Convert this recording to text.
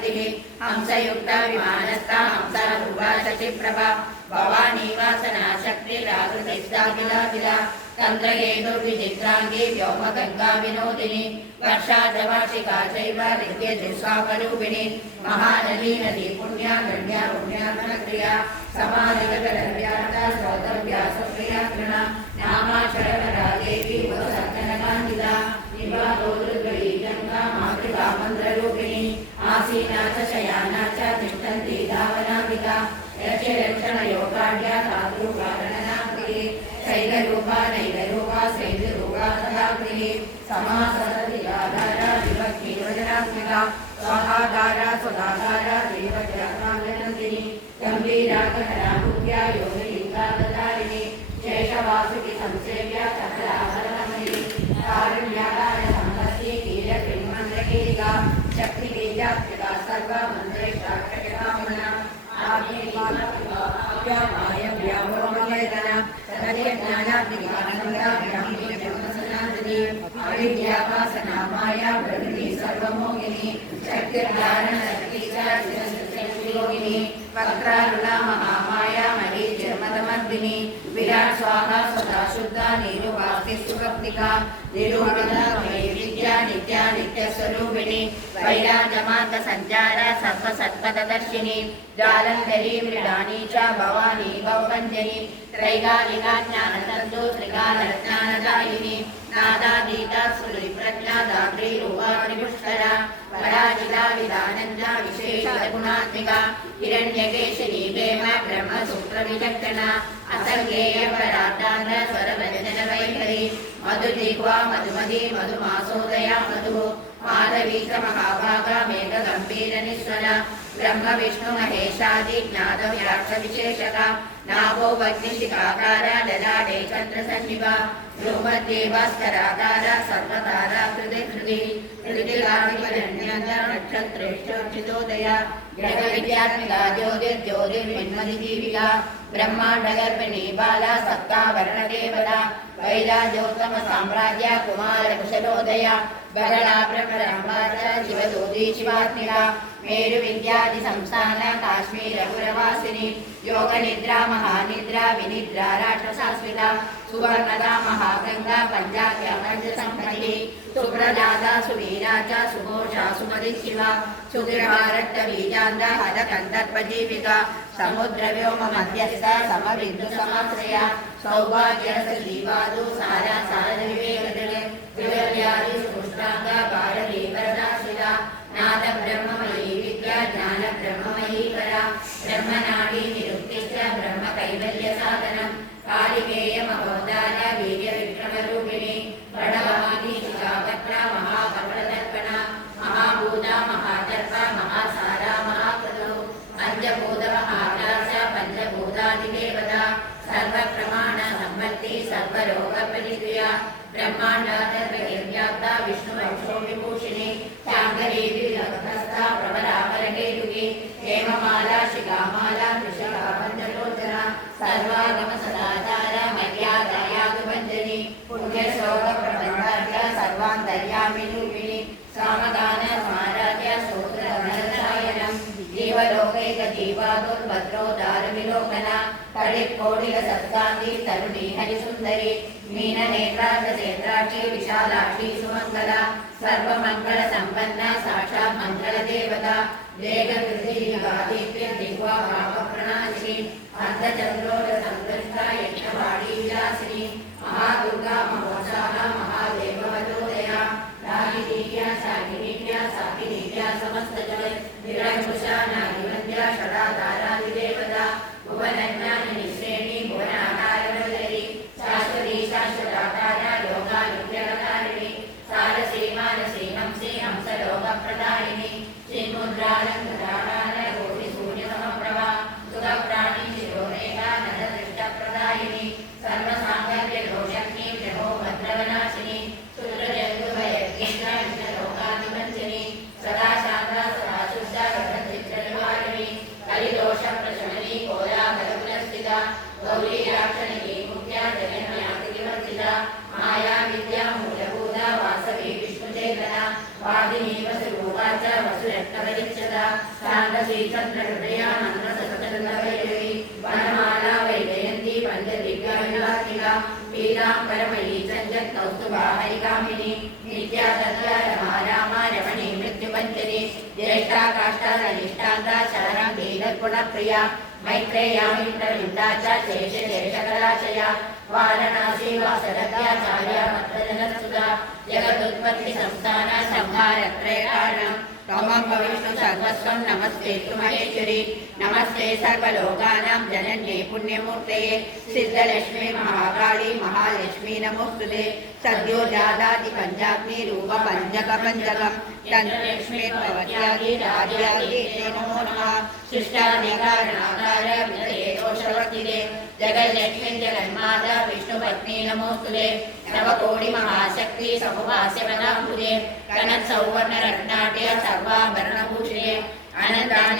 पतिः हंसयुक्ता विमानस्था हंसारूढा शशिप्रभा भवानी वासना शक्तिराकृतिस्ताकिला तन्त्रकेतुर्विचित्राङ्गी व्योमगङ्गा विनोदिनी वर्षाचवार्षिका चैव ऋग्यजुस्वापरूपिणी महानदी नदी पुण्या गण्या पुण्यात्मक्रिया समाधिगतव्यार्था श्रोतव्या सुप्रिया कृण नामाक्षरकरा देवी वसन्तनकान्तिता निवादोरुद्रयी गङ्गा मातृका मन्त्ररूपिणी आसीना च शयाना च तिष्ठन्ति धावनापिका यक्षरक्षणयोगाढ्या तादृकारणनाप्रिये शैलरूपा नैलरूपा शैलरूपा तथाप्रिये समासरतिराधारा विभक्तिवचनात्मिका स्वाहाधारा स्वधाधारा देवज्ञानानन्दिनी गम्भीरा कहराभूत्या योगलिङ्गावतारिणी शेषवासुकी संसेव्या सकलाभरणमयी कारुण्यागार सम्पत्ति कीलकृन्मन्त्रकीलिका शक्तिबीजात्मिका सर्वमन्त्रेष्टाक्षकामना अविद्यावासना माया प्रकृति सर्वमोहिनी शक्तिर्धारण शक्ति वक्रारुणा महामाया मरीचिर्मदमर्दिनी विराट स्वाहा सदा शुद्धा निरुपास्ति सुभक्तिका निरूपिता विद्या नित्या नित्यस्वरूपिणी वैराजमात संचार सर्वसत्पददर्शिनी जालंधरी मृडानी च भवानी भवभञ्जनी त्रैकालिका ज्ञानतन्तु त्रिकालज्ञानदायिनी नादातीता सुरप्रज्ञा दात्री रूपा त्रिपुष्करा पराजिता विधानञ्जा विशेषगुणात्मिका हिरण्यकेशिनी वेम ब्रह्मसूत्रविचक्षणा असङ्गेय परार्धान्त स्वरव्यञ्जनवैखरी मधुजिह्वा मधुमती मधुमासोदया मधुः माधवी च महाभागा मेघगम्भीरनिस्वरा ब्रह्म विष्णु महेशादि ज्ञातव्याक्षविशेषका नाभो वग्निशिखाकार ललाटे चन्द्रसन्निभा ध्रुवदेवास्कराधारा सर्वतारा हृदि नक्षत्रेष्ठोचितोदया ग्रहविद्यात्मिका ज्योतिर्ज्योतिर्विन्मदिजीविका ब्रह्माण्डगर्भिणी बाला सप्तावरणदेवता वैराजोत्तम साम्राज्य कुमार कुशलोदया बगला ब्रह्मरामाच शिवदूती शिवात्मिका मेरु विद्यादि संस्थान काश्मीरपुरवासिनी योगनिद्रा महानिद्रा विनिद्रा राक्षसास्मिता सुवर्णदा महागंगा पंचाख्यामंजसंपत्ति सुप्रजाता सुवीरा च सुघोषा सुमति शिवा सुगृहारक्तबीजान्दा हरकन्दर्पजीविका समुद्रव्योम मध्यस्थ समबिन्दु समाश्रया सौभाग्यरसजीवादु सारा सारविवेकदले विवर्यादि सुष्टांगा भारती वरदाशिला नाद ब्रह्ममयी विद्या ज्ञान ब्रह्ममयी करा ब्रह्मनाडी निरुक्तिश्च ब्रह्म कैवल्य साधनम् कालिकेय महोदार वीर्य विक्रमरूपिणी प्रणवमानी शिखावक्रा महाकपटदर्पणा महाभूता महादर्प महासारा महाकृतो पंचभूत महाराज पंचभूतादिदेवता सर्वप्रमाण सम्पत्ति सर्वरोगपरिक्रिया ब्रह्माण्डादर्पगिर्व्याप्ता विष्णुवंशो विभूषिणी चाङ्गदेवी विभक्तस्था प्रवरामरकेतुकी हेममाला शिखामाला कृषका पञ्चलोचना सर्वागम सदाचार मर्यादायागुभञ्जनी पुण्यश्लोकप्रबन्धार्थ सर्वान्तर्यामिरूपिणी सामगान स्माराध्य स्तोत्रगणरसायनं जीवलोकैकजीवादुर्भद्रोदारविलोकना तडित्कोटिलसत्कान्ति तरुणी हरिसुन्दरी मीननेत्राक्षसेत्राक्षी विशालाक्षी सुमङ्गला सर्वमङ्गलसम्पन्ना साक्षात् मङ्गलदेवता वेगवृद्धिवादित्य दिग्वा भावप्रणाशिनी अर्धचन्द्रोदसंदृष्टा यज्ञवाणी विलासिनी महादुर्गा महोत्साहा महादेववतोदया नागिनीया शाकिनीया साकिनीया समस्तजगत् निरङ्कुशा नागिवन्द्या षडाधारादिदेवता भुवनज्ञानिनी श्रेणी भुवनाकारवल्लरी शाश्वती शाश्वताकारा योगानुग्रहकारिणी सारसी मानसी हंसी हंसलोकप्रदायिनी चिन्मुद्रालङ्कृताकार कोटिसूर्यसमप्रभा सुखप्राणी शिरोरेखा नरदृष्टप्रदायिनी सर्वसाङ्गल्यघोषज्ञी जगो भद्रवनाशिनी सुरजन्तुभयज्ञेन्द्रा विष्णलोकादिवञ्चनी सदा शान्ता सदा शुद्धा गगनचित्रनिवारिणी कलिदोष शान्तशीचन्द्रहृदया नन्दसतचन्द्रवैरवी वनमाला वैजयन्ती पञ्चदिव्याविलासिका पीताम्बरमयी चञ्चत्कौस्तुभा हरिकामिनी नित्या सत्या रमा रामा रमणी मृत्युपञ्चरी ज्येष्ठा काष्ठा धनिष्ठान्ता शरणं गीतगुणप्रिया मैत्रेया मित्रविन्दा च शेषकलाशया वारणासी वासरत्याचार्या भक्तजनसुधा जगदुत्पत्ति संस्थान संहारत्रयकारणं त्वमं विष्णु सर्वस्वं नमस्ते महेश्वरी नमस्ते सर्वलोकानां जनन्ये पुण्यमूर्तये सिद्धलक्ष्मी महाकाली महालक्ष्मी नमोस्तुते सद्यो जातादि पञ्चाग्नि रूप पञ्चकपञ्चकं तन्त्रलक्ष्मी भवत्यादि राज्यादि नमो नमः सृष्टादिकारणकार विदये दोषवर्तिते जगल्लक्ष्मी जगन्माता विष्णुपत्नी नमोस्तुते नवकोटि महाशक्ति समुपास्य पदाम्बुजे कनक सौवर्ण रत्नाट्य सर्वाभरणभूषिते अनन्तानि